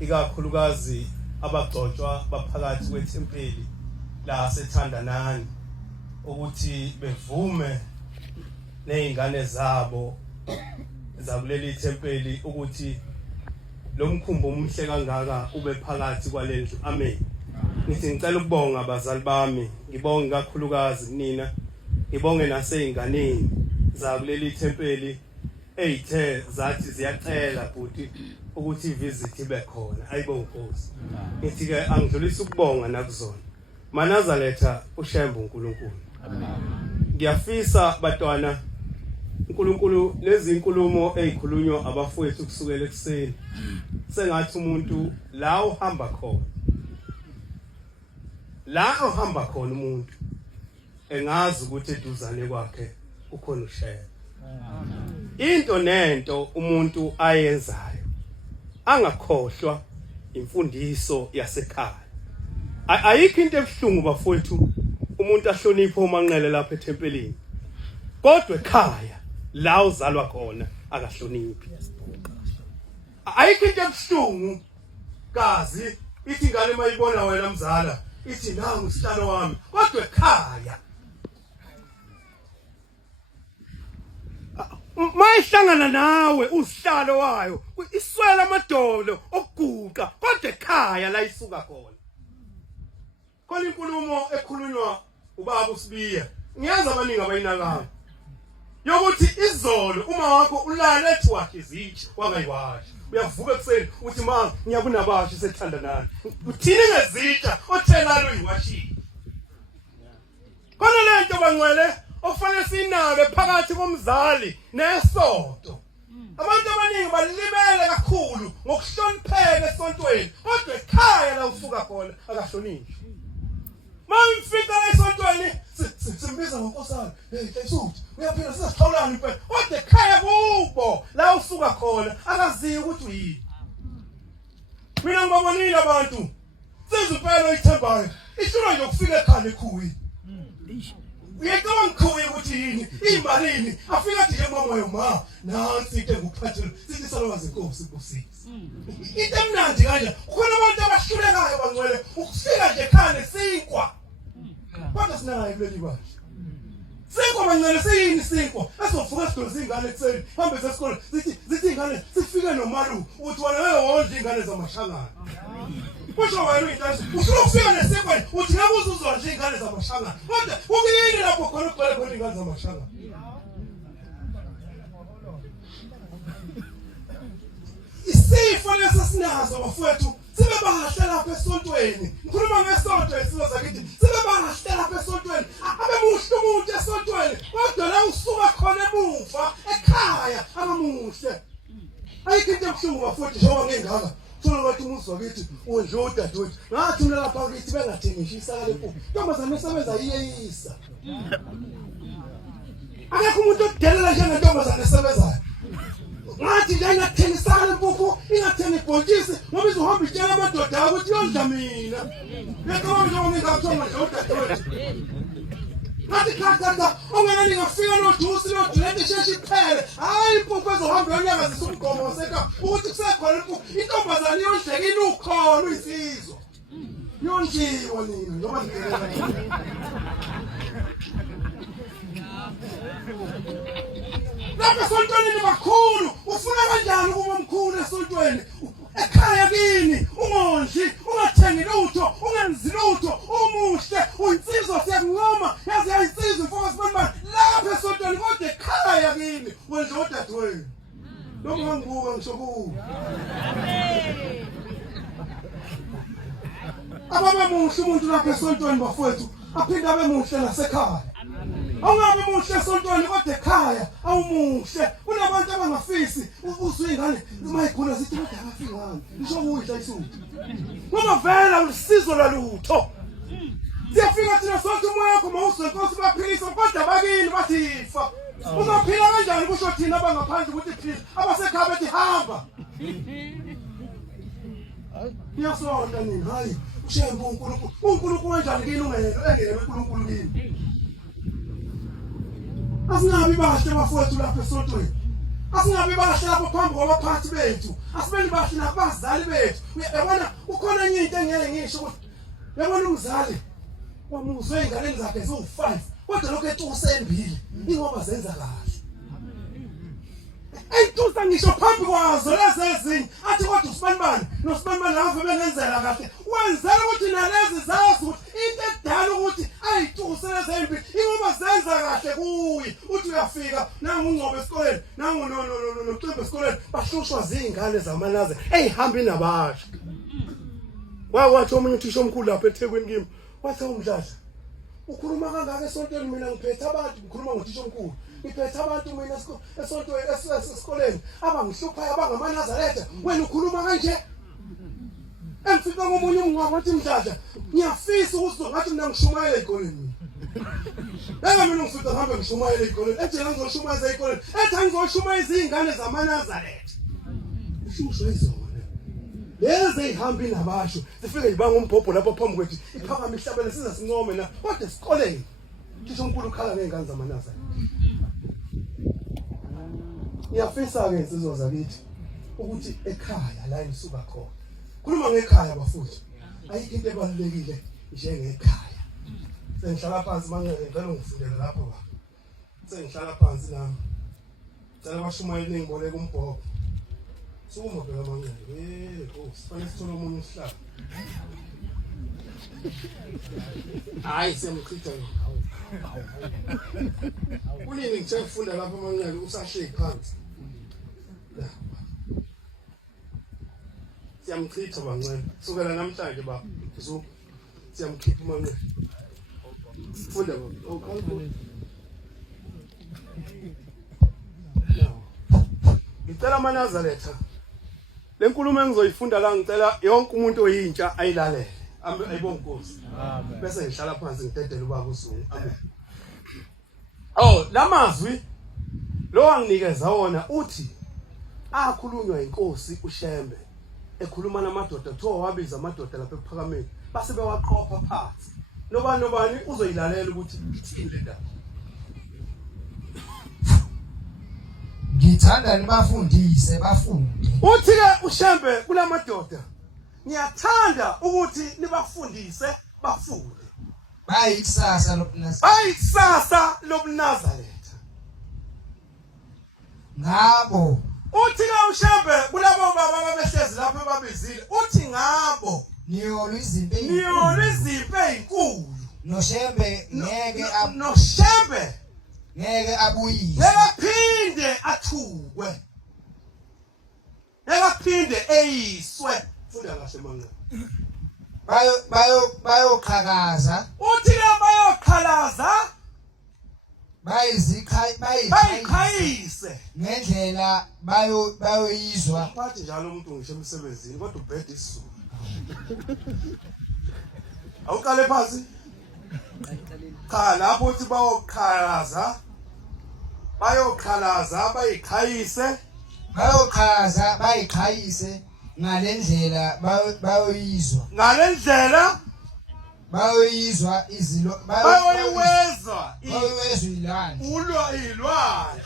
ikakhulukazi abagcotshwa baphakathi kwethempeli la seThandanani ukuthi bevume nezingane zabo zakuleli thempeli ukuthi lo mkhumbo omhle kangaka ube phakathi kwalendlu. Amen. Ngithi ngicela ukubonga abazali bami, ngibonge kakhulukazi kunina, ngibonge naseyinganeni zakuleli thempeli eyithe zathi ziyacela futhi ukuthi ivisit ibe khona. Ayibonge Nkosi. Ngithi ke angidlulisa ukubonga nakuzona. Manazaletha ushembu uNkulunkulu. Amen. Ngiyafisa batwana uNkulunkulu lezi inkulumo ezikhulunywa abafowethu kusukela ekseni sengathi umuntu la uhamba khona umuntu engazi ukuthi eduzane kwakhe ukhona ushaya. Into nento umuntu ayenzayo angakhohlwa imfundiso yasekhaya. Ayikho into ebuhlungu bafowethu umuntu ahloniphe umanqele lapha ethempelini, kodwa ekhaya la uzalwa khona akahloniphi. Ayikho into ebuhlungu kazi ithi ingane mayibona wena mzala ithi nangu isihlalo wami, kodwa ekhaya mayihlangana nawe usihlalo wayo iswela amadolo okuguqa, kodwa ekhaya la isuka khona. Khona inkulumo ekhulunywa ubaba uSibiya, ngiyazi abaningi abayinakayo, yokuthi izolo uma wakho ulala ethi wakhe izitsha wangayiwashi, uyavuka ekseni uthi ma ngiyakunabashi seThandanani, uthini ngezitsha othelalo uyiwashile. Khona lento bangcwele ofanele sinabe phakathi komzali nesonto. Abantu abaningi balimele kakhulu ngokuhlonipheka esontweni, kodwa ekhaya la usuka khona akahloniphi. Mangifika esontweni simbiza ngonkosana, hey Jesuthi uyaphila sisixhawulana impela, kodwa ekhaya kubo la usuka khona akaziyo ukuthi uyini. Mina ngibabonile abantu sizimpela oyithembayo ishilo nje ukufika ekhaya ekhuyi. Uyacabanga ukhuye ukuthi yini imalini afika athi nje moyo ma nansi into engukuphathela sithi salowazi inkosi inkosisi. Into emnandi kanje khona abantu abahlulekayo bangcwele ukufika nje ekhaya nesinkwa. Kodwa sinayo kuleli bashi. Sinkwa bangcwele siyini sinkwa? Esovuka sidonsa ingane ekseni hambe sesikole zithi ingane sifike nomalu uthi wena wewondla ingane zamashangana. Kusho wena uyinhlansi ufuna ukufika nesinkwa uthi ngabe uzozondla ingane zamashangana. Kodwa ukuyini lapho khona ugcwele khona ingane zamashangana? Isifo lesasinazo bafowethu sibe bahle lapha esontweni. Ngikhuluma ngesonto esilo zakithi sibe bahle lapha esontweni. Abemuhle umuntu esontweni, kodwa la usuka khona emuva ekhaya abamuhle. Ayikho into ebuhlungu bafowethu njengoba ngengaka thola bathi umuzi wakithi ondle udadewethu ngathi mina lapha kithi bengathengishi isaka lepuphu ntombazane esebenza iyeyisa. Akekho umuntu odelela njengentombazane esebenzayo. Ngathi nje ingathengisana lepuphu ingathengi ibhontshisi ngoba izohamba itshela amadoda ukuthi yondla mina. Ngiyacabanga njengoba ngingakuthola nje udadewethu. Ngathi khathatha ongenani ngafika nodusi lodulete sheshe iphele. Hayi impuphu ezohamba yonyaka zisumgomo seka ukuthi kusekhona impuphu intombazane yondleka inukhona uyisizwe. Yondliwa nina noma ngiyela. Lapha esontweni bakhulu ufuna kanjani ukuba omkhulu esontweni? Ekhaya kini ungondli ungathengi lutho ungenzi lutho umuhle uyinsizwa siyakuncoma yazi yayinsizwa mfowethu sibonibani lapha esontweni, kodwa ekhaya kini wenza odadewenu. Noma ngibuka ngisho kuwe ababe muhle umuntu lapha esontweni bafowethu aphinde abe muhle nasekhaya. Awungabe muhle esontweni kodwa ekhaya awumuhle. Kunabantu abangafisi uzwe ingane mayikhona zithi kodwa akafiki ngani ngisho kuyidla isuthi ngoba vela usizo lalutho. Siyafika thina sonke umoya wakho mawuzwe inkosi baphilisa kodwa bakini bathifa. Uzaphila kanjani kusho thina abangaphandle ukuthi phila abasekhaya bethi hamba. Ngiyasonda nini hayi ushembu uNkulunkulu kanjani kini ungelo engelo uNkulunkulu kini. Asinabi bahle bafowethu lapha esontweni. Asingabe bahle lapho phambi kwabaphathi bethu. Asibeni bahle nabazali bethu. Uyabona ukhona enye into engeke ngisho ukuthi yabona umzali wamuzwe ingane zakhe zo5 kodwa lokho etusa embili ingoba zenza kahle. Ayitusa ngisho phambi kwazo lezi ezinye athi kodwa usibanibani nosibanibani ave bengenzela kahle wenzela ukuthi nalezi zazi ukuthi into edala ukuthi ayituse lezi embi ingoba zenza kahle kuyi uthi uyafika nangu ungcobe esikoleni nangu noCimba esikoleni bahlushwa zingane zamanaze eyihamba inabasha wathi omunye uthisha omkhulu lapha eThekwini kimi wathi umdladla ukhuluma kangaka esontweni mina ngiphethe abantu ngikhuluma ngothisha omkhulu ngiphethe abantu mina esontweni esikoleni abangihluphayo abangamanazaretha wena ukhuluma kanje emfika ngomunye umngwa wathi mdladla ngiyafisa ukuthi ngathi mina ngishumayela ezikoleni mina mina ngifisa ngihambe ngishumayela ezikoleni ethi ngizoshumayela ezikoleni ethi ngizoshumayela izingane zamanazaretha ushusho izona lezi ezihambi nabasho zifike zibanga umbhobho lapha phambi kwethu iphakama ihlabele siza sincome na kodwa esikoleni thisha omkhulu ukhala ngezingane zamanazaretha. Ngiyafisa ke insizwa zakithi ukuthi ekhaya la enisuka khona khuluma ngekhaya bafuthu ayikho into ebalulekile njengekhaya. Sengihlala phansi manje ngicela ungifundele lapho baba. Sengihlala phansi nami ngicela bashumayele ngiboleka umbhobho suma phela manje kufanele sithole umunye usihlalo. Hayi semchitha kunini ngithe ngifunda lapha manje usahleli phansi siyamchitha bancane sukela namhlanje baba siyamkhipha manje funda baba ngicela amanazaretha lenkulumo engizoyifunda la ngicela yonke umuntu oyintsha ayilalele ayibonge Nkosi bese ngihlala phansi ngidedele ubaba uZungu amen. Lamazwi lo anginikeza wona uthi akhulunywa inkosi uShembe ekhuluma namadoda kuthiwa wabiza amadoda lapha ephakameni base bewaqopha phansi nobani uzoyilalela ukuthi ithini le ndaba. Ngithanda nibafundise bafunde. Uthi ke uShembe kulamadoda ngiyathanda ukuthi nibafundise bafunde. Bayikusasa lobuNazaretha. Ngabo. Uthi ke uShembe kulabo baba ababehlezi lapho ebabizile uthi ngabo niyolwa izimpi ezinkulu. noShembe ngeke abuyise. Nekaphinde athukwe. Nekaphinde eyiswe. Funda kahle manje. Bayoqhakaza. Uthi ke bayoqhalaza. Bayikhayise. Ngendlela bayoyizwa. Bathi njalo umuntu ngisho emsebenzini kodwa ubhede isizulu. Awuqale phansi. Cha lapho uthi bayoqhalaza. Bayikhayise. Bayikhayise ngalendlela bayoyizwa. Ngalendlela bayoyizwa izilo bayoyizwa ilwandle.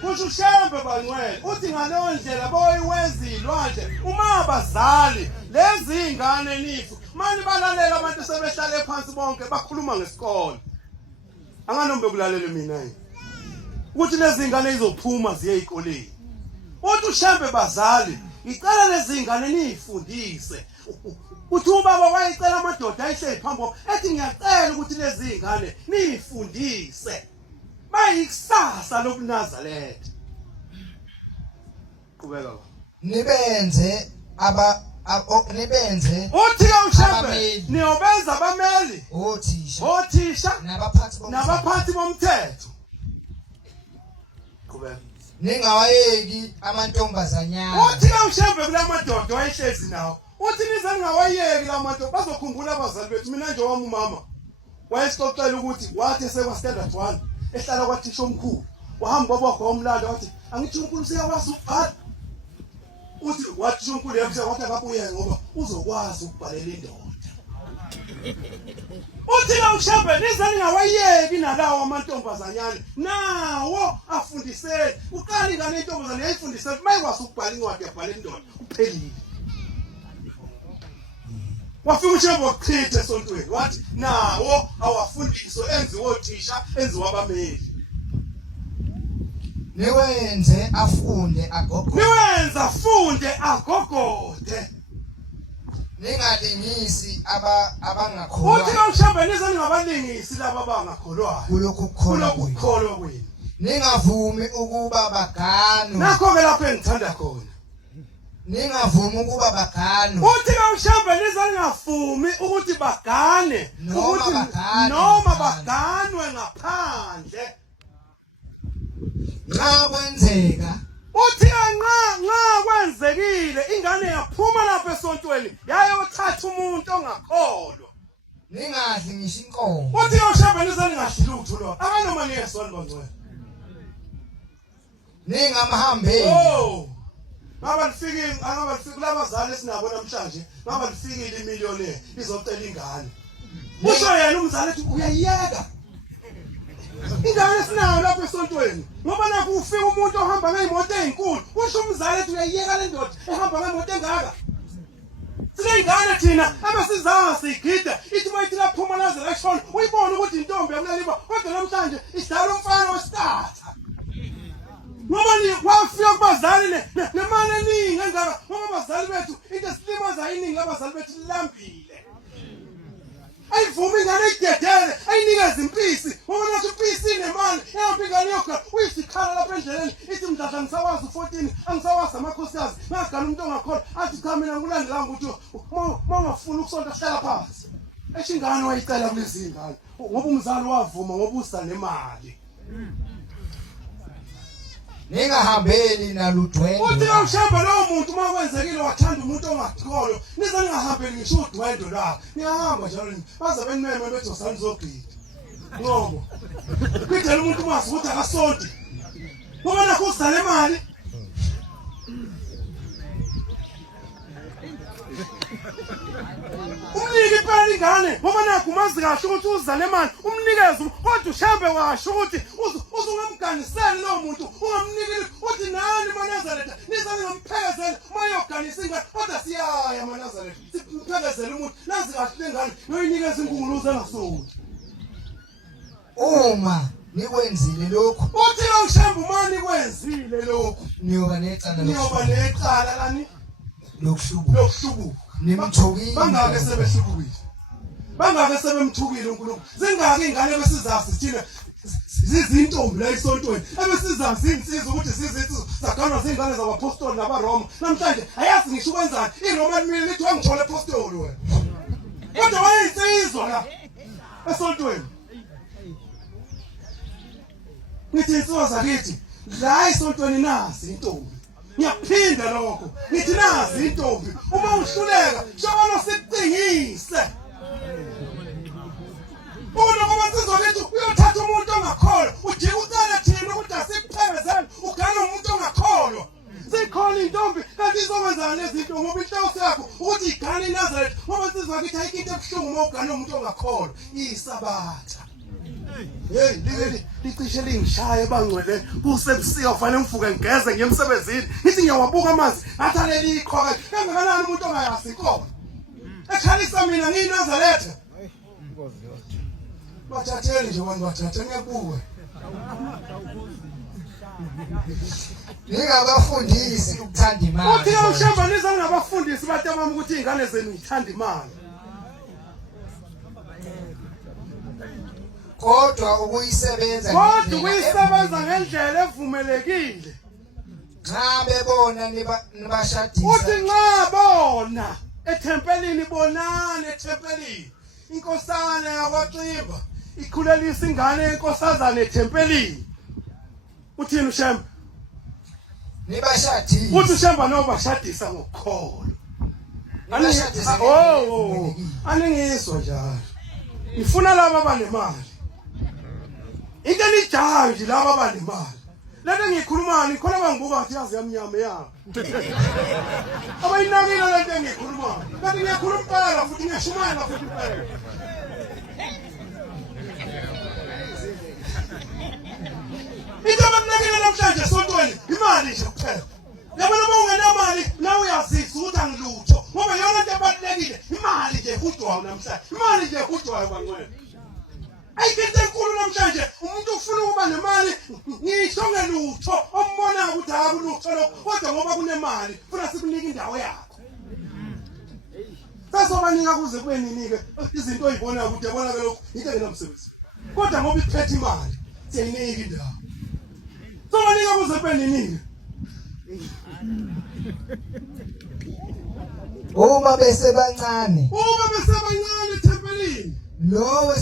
Kusho uShembe bangcwele uthi ngaleyo ndlela bayoyiweza ilwandle uma abazali lezi ingane nifu manje balalela abantu sebehlale phansi bonke bakhuluma ngesikole. Anganombe kulalele mina yini ukuthi lezi ingane izophuma ziye ezikoleni. Uthi uShembe bazali ngicela lezi ingane nifundise. Uthi ubaba wayicela amadoda ayihleli phambi ethi ngiyacela ukuthi lezi ingane nifundise. Bayikusasa lobuNazaretha. Qhubeka baba. Nibenze uthi ke uShembe niyobenza abameli othisha nabaphathi bomthetho. Qhubeka. Ningawayeki amantombazanyana. Uthi ke uShembe kulamadoda wayehlezi nawo. Uthi nize ngawayeki lamadoda bazokhumbula abazali bethu mina nje wami umama wayesixoxela ukuthi wathi sekwa standard 1 ehlala kwathisha omkhulu wahamba kwakho umlando wathi angithi uNkulunkulu siyakwazi ukubhala. Uthi wathi uNkulunkulu yamsha wathi akabuye ngoba uzokwazi ukubhalela indoda. uthi la ushamba nizani ngawayeki nalawo amantombazanyana nawo afundiseni uqala ingane intombazane yayifundiseni mayikwazi ukubhala incwadi yabhala indoda uphelile wafika ushamba wachitha esontweni wathi nawo awafundiswe enziwe othisha enziwe abameli niwenze afunde agogode ningalingisi abangakholwa uthi la ushamba nizani ngabalingisi laba abangakholwayo kulokukholwa kwenu ningavumi ukuba baganwe nakho ke lapho engithanda khona ningavumi ukuba baganwe uthi la ushamba nizani ngavumi ukuthi bagane noma baganwe ngaphandle nxa kwenzeka uthi nxa kwenzekile ingane yaphuma lapha esontweni yayothatha umuntu ongakholwa ningadli ngisho inkomo uthi la ushamba nizani ngadli lutho lo akanoma niyesona bangcwele ningamhambeli ngaba lifikile kulabazali esinabo namhlanje ngaba lifikile imiliyoni izocela ingane usho yena umzali ethi uyayiyeka ingane esinayo lapha esontweni ngoba nakho ufika umuntu ohamba ngeyimoto ezinkulu usho umzali ethi uyayiyeka le ndoda ehamba ngeyimoto engaka sineyingane thina abasizazi sigida ithi mayithi laphuma naze lashona uyibona ukuthi intombi yakuleliba kodwa namhlanje idala umfana wesitatha ngoba ni wafika kubazali nemali eningi engaka ngoba abazali bethu into esilimaza iningi abazali bethu lilambile ayivumi ingane idedele ayinikeza impisi ngoba nathi impisi inemali ehamba ingane yokha uyisikhala lapha endleleni ithi mdladla ngisawazi u14 angisawazi amakhosikazi ngagana umuntu ongakholwa athi cha mina ngulandelanga ukuthi mawungafuni ukusonta hlala phansi eshingane wayicela kulezi ngane ngoba umzali wavuma ngoba usa nemali ningahambeli naludwendwe uthi ushamba lowo muntu makwenzekile wathanda umuntu ongakholwa nize ningahambeli ngisho udwendwe la niyahamba njalo baze benimeme bethi osani zogida ngoba kwidela umuntu mazi ukuthi akasonti ngoba nakho usale imali umnike impela ingane ngoba nakho umazi kahle ukuthi uzale imali umnikeze kodwa ushambe washo ukuthi uzungamganiseli lowo muntu ungamnikeli uthi nani maNazaretha nizani ngamphezela mayoganisa ingane kodwa siyaya maNazaretha simphezele umuntu nazi kahle ingane noyinikeza inkunguluzo engasonti uma nikwenzile lokho uthi lo ushamba umani kwenzile lokho niyoba necala lani lokuhlubuka nimthukile bangake sebemthukile uNkulunkulu zingaki ingane besizazi thina zizintombi la esontweni ebesizazi insizwa ukuthi sizinsizwa zaganwa zingane zabapostoli nabaRoma namhlanje ayazi ngisho ukwenzani iRoman mili lithi wangithola apostoli wena kodwa wayeyinsizwa la esontweni ngithi insizwa zakithi la esontweni nazi intombi ngiyaphinda lokho ngithi nazi intombi uma uhluleka shobana sicingise ngoba sizokuthi uyothatha umuntu ongakholwa udika ucala thina ukuthi asiphezele ugana umuntu ongakholwa sikhona intombi kanti izokwenza lezi zinto ngoba inhloso yakho ukuthi igane iNazaretha ngoba sizokuthi ayikho ebuhlungu uma ugana umuntu ongakholwa isabatha hey licishe lingishaye bangcwele kusebusika kufanele ngifuke ngigeze ngiye emsebenzini ngithi ngiyawabuka amanzi athalele iqhoka kangakanani umuntu ongayazi inkomo ekhalisa mina ngiyiNazaretha bathatheni nje wena bathathe ngiyakuwe ningabafundisi ukuthanda imali uthi ushamba nizani ngabafundisi batemama ukuthi ingane zenu zithanda imali kodwa ukuyisebenza ngendlela evumelekile nxa bebona nibashadisa uthi nxa bona ethempelini bonane ethempelini inkosana yakwaXimba ikhulelisa ingane yenkosazana ethempelini uthini ushamba nibashadisa uthi ushamba nobashadisa ngokukholwa aningiswa njalo ngifuna laba abanemali into enijayo nje laba abanemali lento ngikhuluma ngikhona bangibuka ngathi yazi yamnyama yabo abayinakile lento engikhuluma kanti ngiyakhuluma impela futhi ngiyashumayela futhi impela. Into abalulekile namhlanje esontweni imali nje kuphela. Yabona uma ungenamali nawe uyazisa ukuthi angilutho ngoba yona into ebalulekile imali nje hudwayo namhlanje. Imali nje hudwayo kwangwena. Ayikho enkulu namhlanje umuntu ufuna ukuba nemali ngisho ngelutho ombona ukuthi akulutho lokho kodwa ngoba kunemali ufuna sikunika indawo yakho. Sasobanika kuze kube ninike izinto oyibona ukuthi yabona ke lokho into engenamsebenzi. Kodwa ngoba iphethe imali siyinika indawo. Sobanika kuze kube ninike. Uma bese bancane thempelini lo